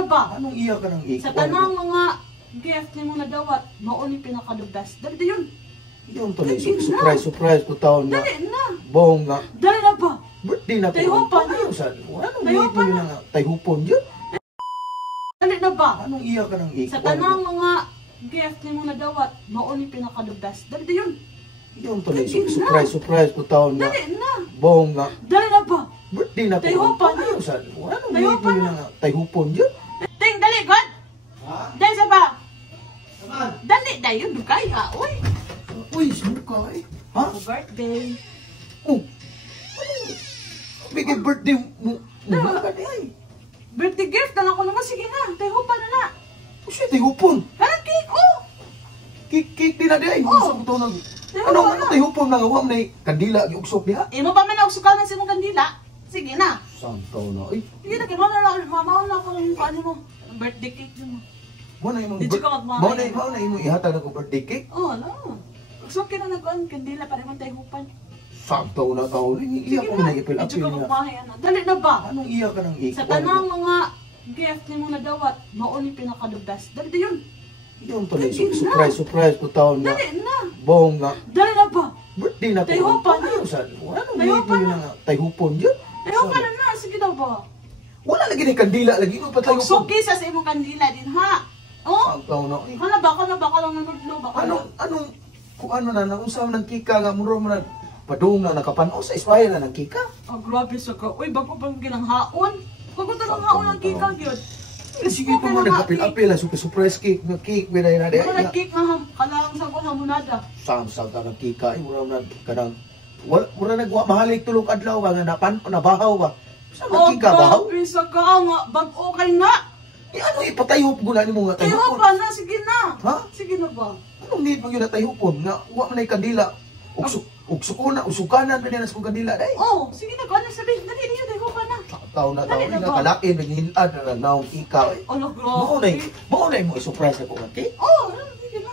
na ba? Anong iya ka ng iko? Sa tanang mga gift ni mo na dawat, mao ni pinaka-the best. Dali yun. Yung to na surprise ko taon na. Dali na. Bong nga. Dali na ba? Birthday na ko. Tayhupan na. Anong Tayhupan ito na. na tayhupon yun? Dali na ba? Anong iya ka ng iko? Sa tanang mga gift ni mo na dawat, mao ni pinaka-the best. Dali yun. Yung to na surprise ko taon na. Dali na. Bong nga. Dali na ba? Birthday na ko. Tayhupan na. Anong Tayhupan ito na. na tayhupon yun? Ting, dali, God. Ha? Dali sa ba? Saman? Dali, dali yun. Dugay ha. Uy. Uy, suka eh. Ha? Happy birthday. Oh. Bigay birthday mo. Ano ka di ay? Birthday gift na lang ko naman. Sige na. Tayo pa na na. O siya, tayhupon. Parang cake, oh. Cake din na di ay. Oh. Gusto ko ito nang... Ano tayhupon na nga? Wam na kandila, giuksok niya. Imo pa man na usukan sa imong kandila. Sige na. Santaw na. Ay, Sige na, kaya na lang. Mamaw na ako yung paano mo. Birthday cake yun mo. mo na yung... Did you come at Mo na yung ihatag ako birthday cake. Oh, no. Usukin na nag-on. Kandila pa naman tayo hupan. Santaw na tao. Iya ko na ipil-apil Did you come niya. at Dali na ba? Anong iya ka ng iko? Sa tanang mga gift ni mo na dawat, mao ni pinaka-the best. Dali yun. Yung to na surprise ko taon na. Dali na. Bong nga. Dali na ba? Birthday na ko. Tayhupan na. Anong Tayhupan ito na. na tayhupon yun? Tayo pa na na. Sige daw ba? Wala lagi na kandila lagi. Ano pa tayo? Suki sa imong kandila din ha. Oh? Santaw na. Ay, Kana ba lang nanudlo ba? Anong kung ano na unsa man ng kika nga muro man padung na nakapanaw sa ispayan na ng kika. Oh, grabe sa ka. Uy, bago pang ginanghaon. Bago tanong haon ang kika gyud. Sige pa mo nagapil-apil na surprise cake nga cake binay na di. Ano na cake nga kalang sa ko hamonada. Samsang ka ng kika ay mura na kanang mura nagwa mahalik tulog adlaw nga nabahaw ba. Sa Oh, kika bahaw. grabe sa ka nga. Bag-o kay nga. Ano ipatayop gula ni mo nga Tayo tayo. pa na. Sige na. Ha? Sige na ba? Anong need mo yun na tayopon nga wa man ay kandila. Usukanan pa niya sa kandila day. Oh, sige na. Kung ano sabihin. Dali niyo. Tayo pa na. Tao na Dali na nga ba? kalain naghilad na naong kika. Ano, grabe. Mao na mo i-surprise ako nga cake. Oh, sige na.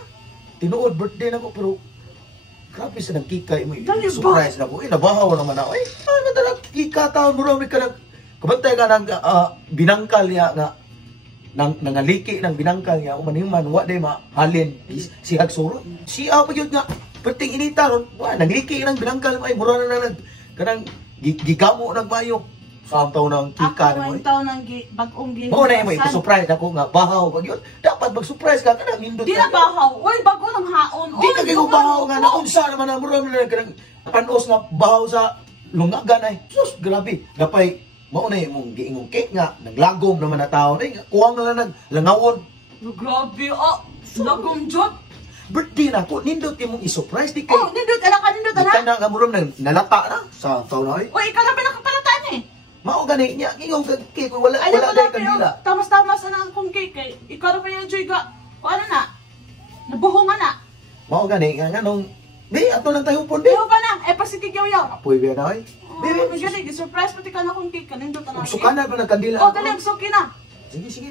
Tinuod birthday na ko pero grabe sa nagkika mo Dali ba? surprise na ko. Nabahaw naman ako. Ano talaga kika taon mo rin ka kabantay ka ng binangkal niya nga nangaliki ng binangkal niya umaniman wa day mahalin si Hagsuro. Siya pa yun nga perting inita ron wa nagliki ng binangkal ay mura na kanang gigamo nagmayo. Samtaw ng kika Ako mo. may taon ng bag-ong gihilasan. Mo na mo surprise ako nga bahaw pag yun. Dapat mag-surprise ka kanang nindot. Di na bahaw. Uy, bago ng haon. Di na kayo bahaw nga na unsa naman ang mura na kanang panos nga bahaw sa lungagan ay. Sus, grabe. Napay mao na imong giingong cake nga naglagom naman na tao na kuwang na lang naglangaon. Grabe, lagom jod. Birthday na ko nindot imong i-surprise di kay. Oh, nindot, ala ka, nindot, Di ala. ka na nga mura na nalata na sa taon na ay. Uy, ikaw na pinakapalataan eh. Mao gani niya ingong cake wala Ay, wala day pero kanila. tamas-tamas na ang kong cake eh. Ikaw na pa yung enjoy ka. O ano na? Nabuhungan na. Mao gani nga nganong di ato lang tayo pon di. Pero pa na, pasikigyaw-yaw. Apoy ba na ay. Oh, may galing, surprise pati ka na kong cake. Nindot na. Sukanan pa ng kandila. Oh, dali, suki na. Sige sige.